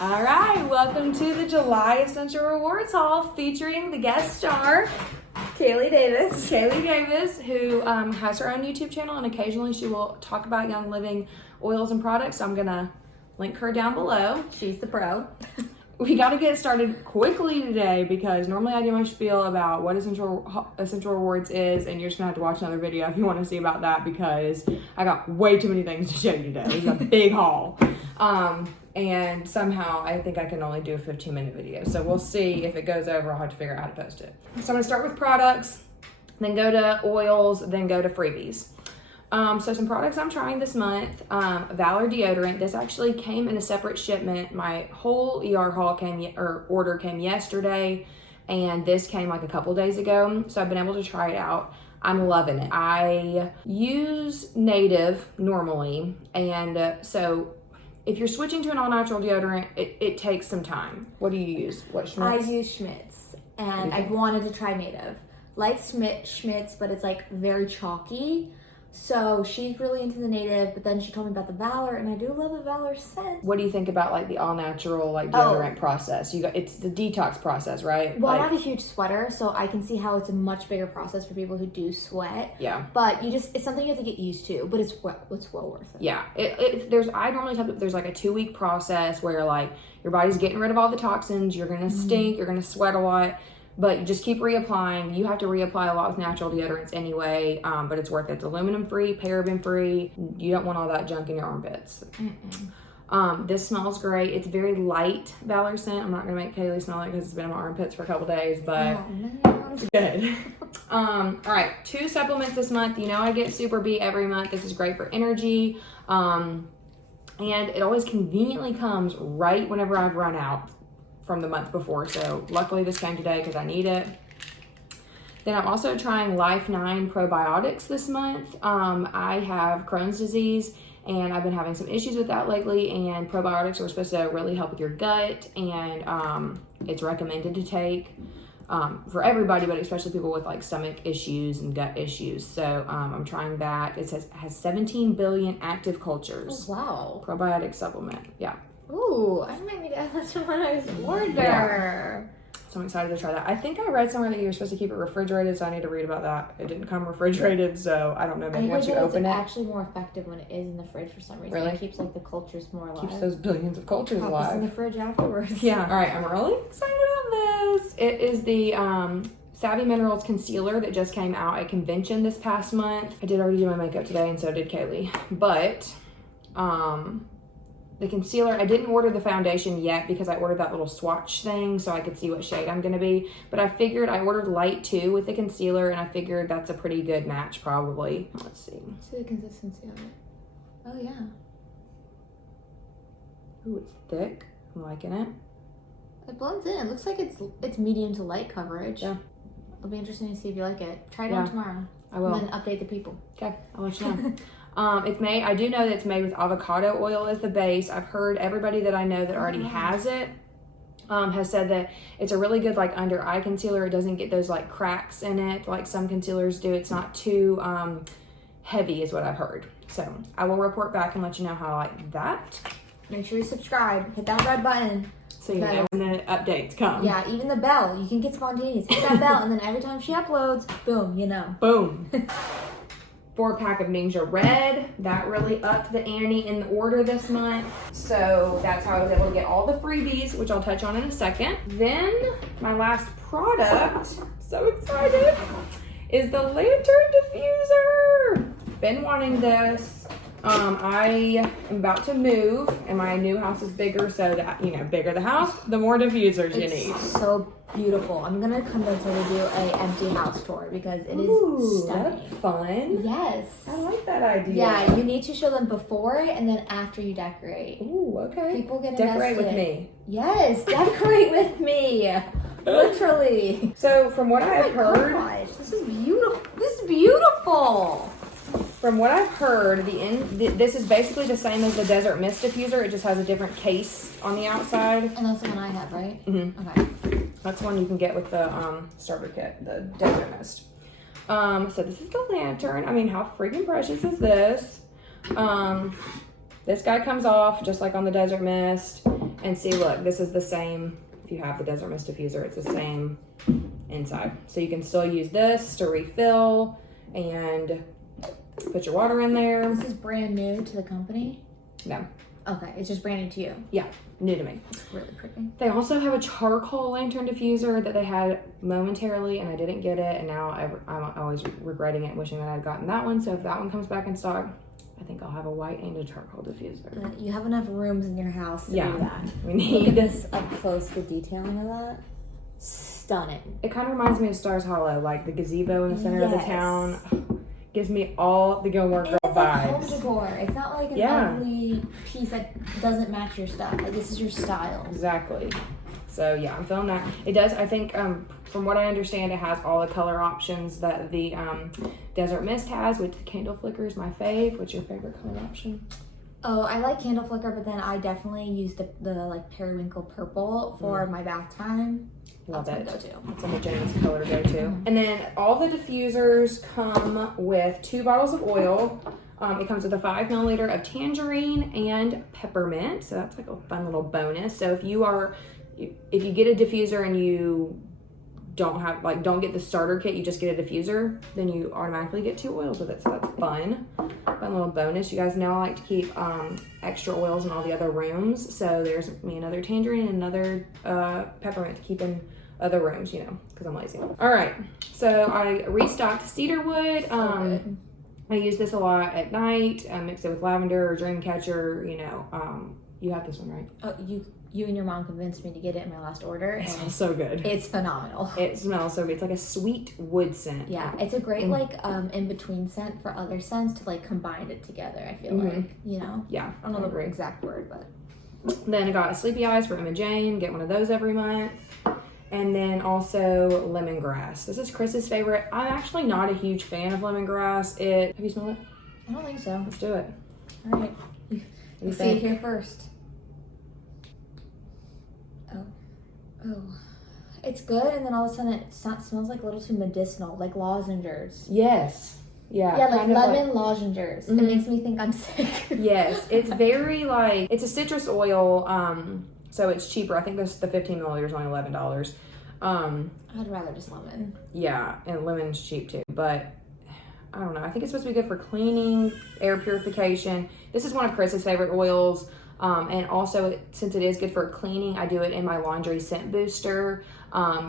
All right, welcome to the July Essential Rewards Haul featuring the guest star, Kaylee Davis. Kaylee Davis, who has her own YouTube channel, and occasionally she will talk about Young Living oils and products. So I'm gonna link her down below. She's the pro. We got to get started quickly today because normally I do my spiel about what Essential Rewards is, and you're just gonna have to watch another video if you want to see about that because I got way too many things to show you today. It's a big haul. And somehow I think I can only do a 15-minute video. So we'll see if it goes over. I'll have to figure out how to post it. So I'm gonna start with products, then go to oils, then go to freebies. So some products I'm trying this month, Valor deodorant. This actually came in a separate shipment. My whole ER haul order came yesterday, and this came like a couple days ago. So I've been able to try it out. I'm loving it. I use Native normally, and so if you're switching to an all-natural deodorant, it takes some time. What do you use? What Schmitz? I use Schmitz, and I've wanted to try Native. Like Schmitz, but it's like very chalky. So she's really into the Native, but then she told me about the Valor, and I do love the Valor scent. What do you think about like the all-natural like deodorant process? It's the detox process, right? Well, like, I'm not a huge sweater, so I can see how it's a much bigger process for people who do sweat. Yeah. But it's something you have to get used to, but it's well worth it. Yeah. I normally tell people there's like a 2-week process where like your body's getting rid of all the toxins, you're gonna stink, you're gonna sweat a lot. But you just keep reapplying. You have to reapply a lot with natural deodorants anyway, but it's worth it. It's aluminum-free, paraben-free. You don't want all that junk in your armpits. This smells great. It's very light Valor scent. I'm not going to make Kaylee smell it because it's been in my armpits for a couple days, but it's good. All right, 2 supplements this month. You know I get Super B every month. This is great for energy, and it always conveniently comes right whenever I've run out from the month before, so luckily this came today because I need it. Then I'm also trying Life 9 probiotics this month. I have Crohn's disease and I've been having some issues with that lately, and probiotics are supposed to really help with your gut, and it's recommended to take for everybody, but especially people with like stomach issues and gut issues. So I'm trying that. It has 17 billion active cultures. Oh, wow. Probiotic supplement. Yeah. Ooh, I might need to add that to my order. Yeah. So I'm excited to try that. I think I read somewhere that you're supposed to keep it refrigerated, so I need to read about that. It didn't come refrigerated, so I don't know. Maybe once you open it, it's actually more effective when it is in the fridge for some reason. Really? It keeps like the cultures more alive. Keeps those billions of cultures alive. in the fridge afterwards. Yeah. All right, I'm really excited about this. It is the Savvy Minerals concealer that just came out at convention this past month. I did already do my makeup today, and so did Kaylee. But the concealer, I didn't order the foundation yet because I ordered that little swatch thing so I could see what shade I'm gonna be. But I figured I ordered light too with the concealer, and I figured that's a pretty good match probably. Let's see. See the consistency of it. Oh yeah. Ooh, it's thick. I'm liking it. It blends in. It looks like it's medium to light coverage. Yeah. It'll be interesting to see if you like it. Try it Yeah. on tomorrow. I will. And then update the people. Okay, I'll let you know. I do know that it's made with avocado oil as the base. I've heard everybody that I know that already has it has said that it's a really good like under eye concealer. It doesn't get those like cracks in it like some concealers do. It's not too heavy is what I've heard. So I will report back and let you know how I like that. Make sure you subscribe. Hit that red button. So you know when the updates come. Yeah, even the bell. You can get spontaneous. Hit that bell, and then every time she uploads, boom, you know. Boom. 4-pack of Ninja Red. That really upped the ante in the order this month. So that's how I was able to get all the freebies, which I'll touch on in a second. Then my last product, so excited, is the Lantern Diffuser. Been wanting this. I am about to move, and my new house is bigger, so that, you know, bigger the house, the more diffusers you need. So beautiful. I'm gonna convince her to do an empty house tour because it is stunning. That's fun. Yes. I like that idea. Yeah, you need to show them before and then after you decorate. Ooh, okay. People get decorate invested. with me. Yes, decorate with me. Literally. So from what I've heard, gosh, this is beautiful. This is beautiful. From what I've heard, this is basically the same as the Desert Mist diffuser. It just has a different case on the outside. And that's the one I have, right? Mm-hmm. Okay. That's one you can get with the starter kit, the Desert Mist. So this is the lantern. I mean, how freaking precious is this? This guy comes off just like on the Desert Mist. And see, look, this is the same. If you have the Desert Mist Diffuser, it's the same inside. So you can still use this to refill and put your water in there. This is brand new to the company? No. Okay, it's just brand new to you. Yeah, new to me. It's really pretty. They also have a charcoal lantern diffuser that they had momentarily, and I didn't get it, and now I'm always regretting it, wishing that I'd gotten that one. So if that one comes back in stock, I think I'll have a white and a charcoal diffuser. You have enough rooms in your house to do that. We need. Look at this up close, the detailing of that. Stunning. It kind of reminds me of Stars Hollow, like the gazebo in the center of the town. Gives me all the Gilmore Girl vibes. Like home decor. It's not like an ugly piece that doesn't match your stuff. Like, this is your style. Exactly. So yeah, I'm feeling that. It does, I think, from what I understand, it has all the color options that the Desert Mist has, which the candle flicker is my fave. What's your favorite color option? Oh, I like candle flicker, but then I definitely use the like periwinkle purple for my bath time. Love it. That's my go-to. It's on the Jane's color go-to. And then all the diffusers come with 2 bottles of oil. It comes with a 5 milliliter of tangerine and peppermint. So that's like a fun little bonus. So if you get a diffuser and you don't get the starter kit, you just get a diffuser, then you automatically get 2 oils with it. So that's fun. Fun little bonus. You guys know I like to keep extra oils in all the other rooms. So there's me another tangerine and another peppermint to keep in other rooms, you know, because I'm lazy. All right, so I restocked cedarwood. I use this a lot at night. I mix it with lavender or dream catcher. You know, you have this one, right? Oh, you and your mom convinced me to get it in my last order. It smells so good. It's phenomenal. It smells so good. It's like a sweet wood scent. Yeah, it's a great like in between scent for other scents to like combine it together. I feel like, you know. Yeah, I don't know the exact word, but. Then I got a Sleepy Eyes for Emma Jane. Get one of those every month. And then also lemongrass. This is Chris's favorite. I'm actually not a huge fan of lemongrass. Have you smelled it? I don't think so. Let's do it. All right. You see it here first. Oh. It's good, and then all of a sudden it smells like a little too medicinal, like lozenges. Yes. Yeah. Yeah, like lemon lozenges. It makes me think I'm sick. Yes. It's very it's a citrus oil. So it's cheaper. I think the 15 milliliters is only $11. I'd rather just lemon. Yeah, and lemon's cheap too. But I don't know. I think it's supposed to be good for cleaning, air purification. This is one of Chris's favorite oils. And also, since it is good for cleaning, I do it in my laundry scent booster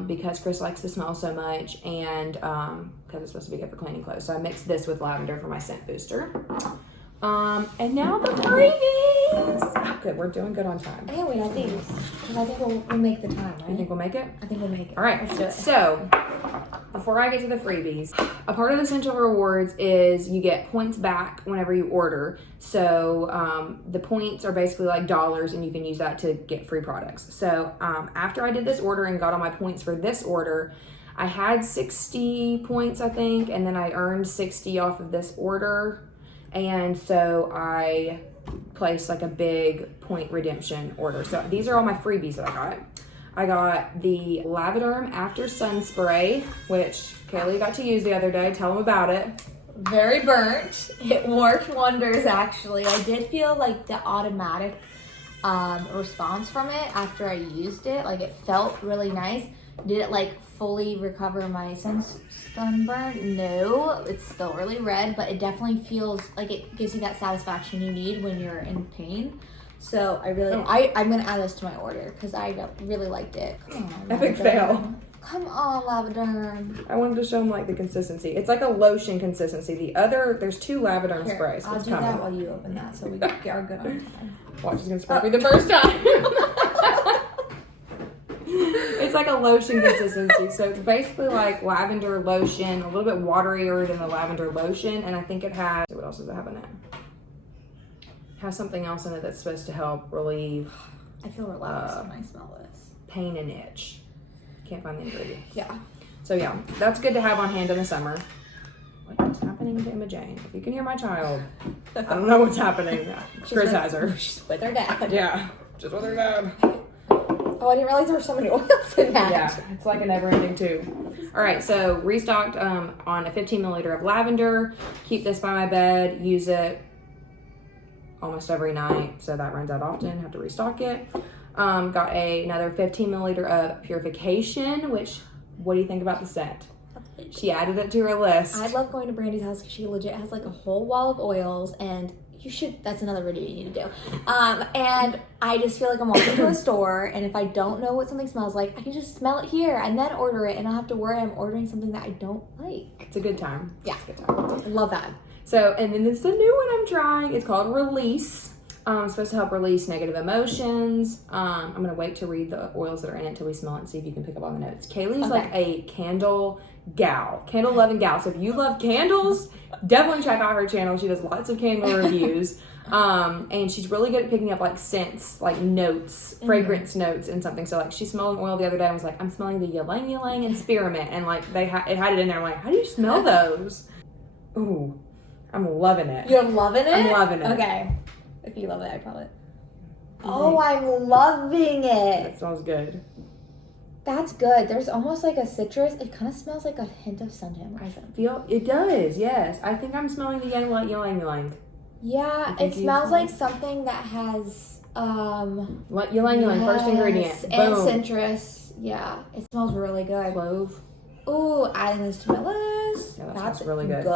because Chris likes to smell so much, and because it's supposed to be good for cleaning clothes. So I mix this with lavender for my scent booster. And now the freebies. Good, we're doing good on time. Hey, wait, I think we'll make the time, right? You think we'll make it? I think we'll make it. All right, let's do it. So before I get to the freebies, a part of the Essential Rewards is you get points back whenever you order. So the points are basically like dollars, and you can use that to get free products. So after I did this order and got all my points for this order, I had 60 points, I think, and then I earned 60 off of this order. And so I placed like a big point redemption order. So these are all my freebies that I got. I got the Lavaderm After Sun Spray, which Kaylee got to use the other day. Tell them about it. Very burnt. It worked wonders, actually. I did feel like the automatic response from it after I used it. Like, it felt really nice. Did it like fully recover my sunburn? No, it's still really red, but it definitely feels like it gives you that satisfaction you need when you're in pain. So I'm gonna add this to my order because I really liked it. Come on, Epic fail. Come on, Lavender. I wanted to show them like the consistency. It's like a lotion consistency. There's 2 Lavaderm sprays. I'll do that while you open that so we are good on time. Watch, she's gonna spray me the first time. It's like a lotion consistency. So it's basically like lavender lotion, a little bit waterier than the lavender lotion. And I think it has, what else does it have in it? It has something else in it that's supposed to help relieve. I feel relaxed when I smell this. Pain and itch. Can't find the ingredients. Yeah. So yeah, that's good to have on hand in the summer. What is happening to Emma Jane? If you can hear my child, I don't know what's happening. Chris has her. She's with her dad. Yeah, just with her dad. Oh, I didn't realize there were so many oils in that. Yeah, it's like a never-ending tube. All right, so restocked on a 15 milliliter of lavender. Keep this by my bed. Use it almost every night, so that runs out often. Have to restock it. Got another 15 milliliter of purification, which, what do you think about the scent? She added it to her list. I love going to Brandy's house because she legit has like a whole wall of oils, and you should, that's another video you need to do. And I just feel like I'm walking to a store, and if I don't know what something smells like, I can just smell it here and then order it, and I don't have to worry I'm ordering something that I don't like. It's a good time. Yeah. It's a good time. I love that. So, and then this is a new one I'm trying. It's called Release. It's supposed to help release negative emotions. I'm going to wait to read the oils that are in it until we smell it and see if you can pick up on the notes. Kaylee's like a candle gal, candle loving gal. So if you love candles, definitely check out her channel. She does lots of candle reviews. And she's really good at picking up like scents, like notes, fragrance notes and something. So like she smelled an oil the other day and was like, I'm smelling the ylang ylang and spearmint. And like it had it in there. I'm like, how do you smell those? Ooh, I'm loving it. You're loving it? I'm loving it. Okay. If you love it, I probably. Oh, I'm loving it. It smells good. That's good. There's almost like a citrus. It kind of smells like a hint of suntan lotion. It does, yes. I think I'm smelling the ylang ylang. Yeah, it smells like something that has ylang ylang, first ingredient. And Boom. citrus. Yeah, it smells really good. Clove. Ooh, adding this to my list. Yeah, that's really good.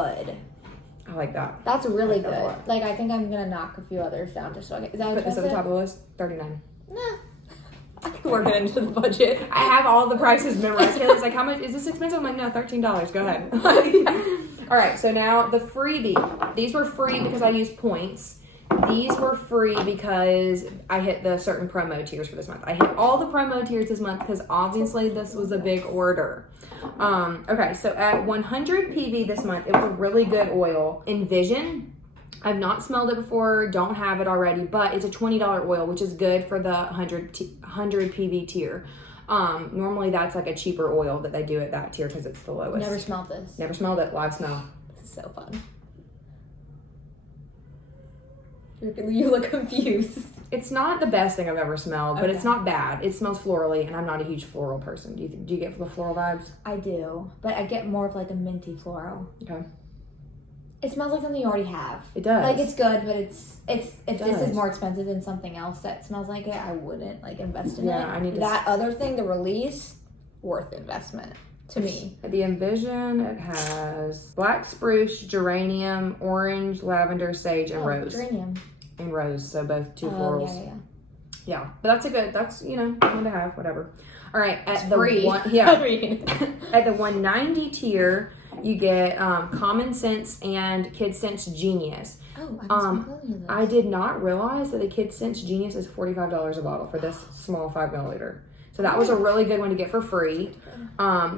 I like that. That's really that a good. lot. Like, I think I'm gonna knock a few others down just so I can. Is that Put this at the expensive? top of the list. $39. Nah. I can work it into the budget. I have all the prices memorized. Kaylee's like, how much is this expensive? I'm like, no, $13. Go ahead. All right, so now the freebie. These were free because I used points. These were free because I hit the certain promo tiers for this month. I hit all the promo tiers this month because obviously this was a big order. Okay, so at 100 PV this month, it was a really good oil. Envision. I've not smelled it before, don't have it already, but it's a $20 oil, which is good for the 100 PV tier. Normally that's like a cheaper oil that they do at that tier because it's the lowest. Never smelled this. Never smelled it. Live smell. This is so fun. You look confused. It's not the best thing I've ever smelled, but Okay. it's not bad. It smells florally, and I'm not a huge floral person. Do you get the floral vibes? I do, but I get more of like a minty floral. Okay. It smells like something you already have. It does. Like, it's good, but it's if this does. is more expensive than something else that smells like it, I wouldn't like invest in it. Yeah, I need to that other thing, the Release, worth investment to me. The Envision, it has black spruce, geranium, orange, lavender, sage, and rose. Geranium. And rose, so both two florals. Yeah. Yeah, but that's one to have, whatever. All right, at It's the free. one, yeah, I mean. at the 190 tier, you get Common Sense and Kid Sense Genius. Oh, I haven't smelled any of those. I did not realize that the Kid Sense Genius is $45 a bottle for this small 5 milliliter. So that was a really good one to get for free.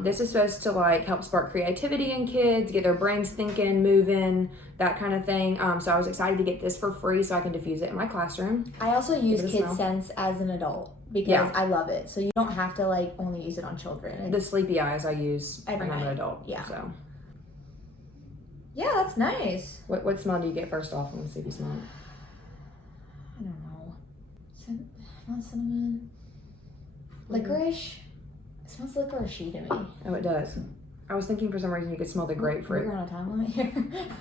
This is supposed to like help spark creativity in kids, get their brains thinking, moving, that kind of thing. So I was excited to get this for free so I can diffuse it in my classroom. I also use Give it a Kid smell. Sense as an adult because I love it. So you don't have to like only use it on children. The Sleepy Eyes I use Every when I'm an night. adult. Yeah. So Yeah, that's nice. what smell do you get first off? Let's see if you smell it. I don't know. Not cinnamon. Licorice? It smells licoricey to me. Oh, it does. I was thinking for some reason you could smell the grapefruit. We're on a time limit here.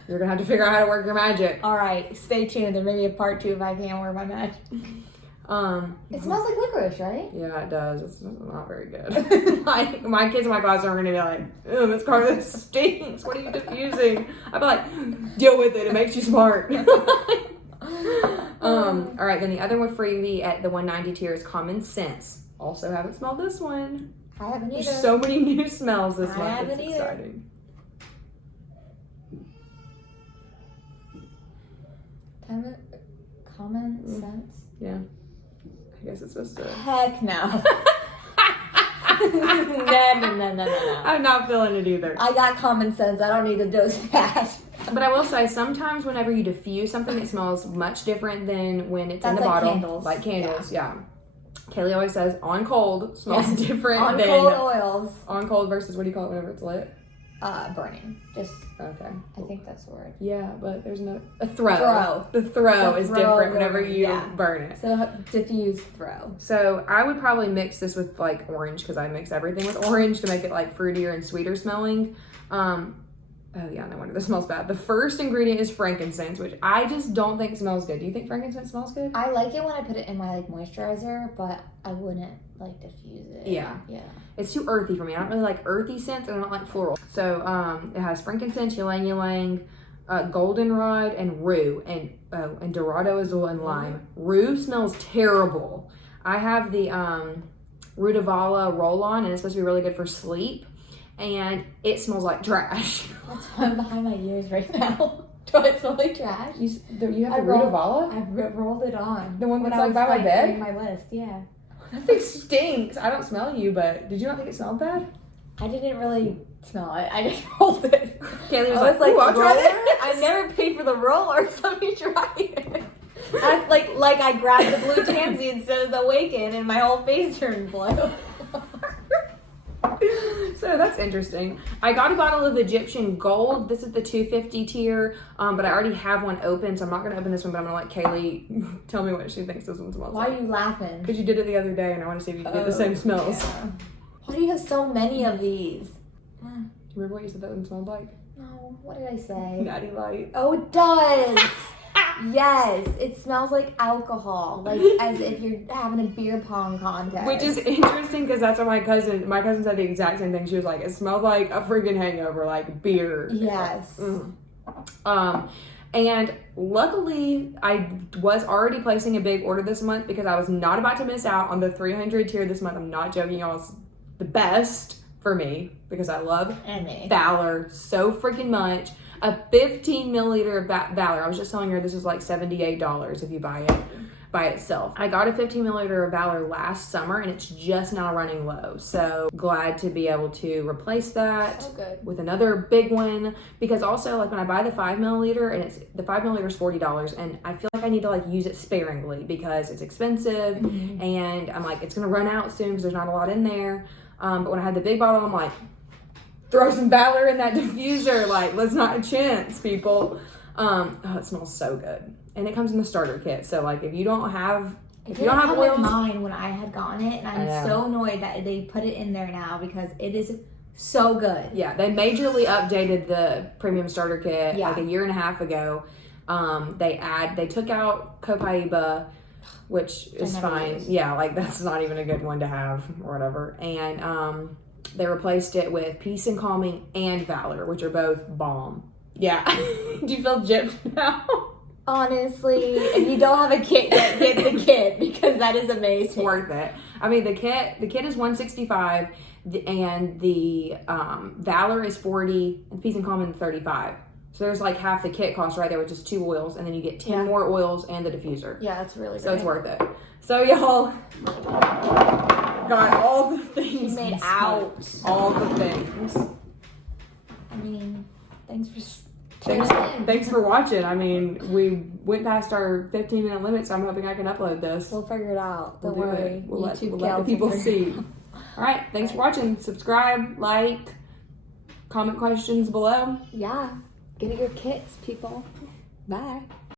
You're gonna have to figure out how to work your magic. All right, stay tuned. There may be a part 2 if I can't wear my magic. It smells like licorice, right? Yeah, it does. It's not very good. my kids in my class are gonna be like, "Ew, this car this stinks. What are you diffusing?" I'd be like, "Deal with it. It makes you smart." All right. Then the other one freebie at the 190 tier is Common Sense. Also, haven't smelled this one. I haven't either. There's so many new smells this I month. haven't It's either. exciting. Common sense? Yeah. I guess it's supposed to. Heck no. No. I'm not feeling it either. I got common sense. I don't need a dose of that. But I will say, sometimes whenever you diffuse something, it smells much different than when it's in the That's like bottle. candles. Like candles, yeah. Kaylee always says on cold smells different On than cold oils. on cold versus what do you call it whenever it's lit? Burning. Just, Okay. I think that's the word. Yeah, but there's no a throw. Throw. The throw The is throw different whenever burn, you yeah. burn it. So diffuse throw. So I would probably mix this with like orange because I mix everything with orange to make it like fruitier and sweeter smelling. Oh yeah, no wonder this smells bad. The first ingredient is frankincense, which I just don't think smells good. Do you think frankincense smells good? I like it when I put it in my like moisturizer, but I wouldn't like diffuse it. Yeah. Yeah. It's too earthy for me. I don't really like earthy scents, and I don't like floral. So it has frankincense, ylang ylang, goldenrod, and rue, and dorado azul and lime. Rue smells terrible. I have the Rutavala roll-on, and it's supposed to be really good for sleep, and it smells like trash. That's why I'm behind my ears right now. Do I smell like trash? You have the Rutavala? I rolled it on. The one when that's I like was by my bed? doing my list, yeah. That thing stinks. I don't smell you, but did you not think it smelled bad? I didn't really smell it. I just rolled it. Kaylee was I was like, "Ooh, I'll try roller? this." I never paid for the roller, so let me try it. I, like I grabbed the blue tansy instead of the Awaken, and my whole face turned blue. So that's interesting. I got a bottle of Egyptian gold. This is the 250 tier, but I already have one open, so I'm not going to open this one, but I'm going to let Kaylee tell me what she thinks this one smells Why like. are you laughing? Because you did it the other day, and I want to see if you can get the same smells. Yeah. Why do you have so many of these? Do you remember what you said that one smelled like? No, what did I say? Natty Light. Oh, it does. Yes, it smells like alcohol, like as if you're having a beer pong contest. Which is interesting because that's what my cousin said the exact same thing. She was like, it smells like a freaking hangover, like beer. Yes. And luckily I was already placing a big order this month because I was not about to miss out on the 300 tier this month. I'm not joking, y'all. It's the best for me because I love Valor so freaking much. A 15 milliliter of Valor. I was just telling her this is like $78 if you buy it by itself. I got a 15 milliliter of Valor last summer, and it's just now running low. So glad to be able to replace that with another big one, because also like when I buy the 5 milliliter, and the 5 milliliter is $40, and I feel like I need to like use it sparingly because it's expensive, and I'm like, it's gonna run out soon because there's not a lot in there. But when I had the big bottle, I'm like, throw some Valor in that diffuser. Like, let's not chance, people. Oh, it smells so good. And it comes in the starter kit. So, like, if you don't have oils, mine when I had gotten it, and I'm so annoyed that they put it in there now because it is so good. Yeah, they majorly updated the premium starter kit like a year and a half ago. They took out Copaiba, which is fine. Yeah, like that's not even a good one to have or whatever. And they replaced it with Peace and Calming and Valor, which are both bomb. Yeah. Do you feel gypped now? Honestly, if you don't have a kit yet, get the kit because that is amazing. It's worth it. I mean, the kit is $165, and the Valor is $40, and Peace and Calming is $35. So there's like half the kit cost right there, which is 2 oils, and then you get 10 more oils and the diffuser. Yeah, that's really good. So it's worth it. So y'all got all the things. She made out. All the things. I mean, thanks for watching. I mean, we went past our 15-minute limit, so I'm hoping I can upload this. We'll figure it out. Don't We'll worry. We'll let the people see. All right. Thanks for watching. Subscribe, like, comment questions below. Yeah. Get your kits, people. Bye.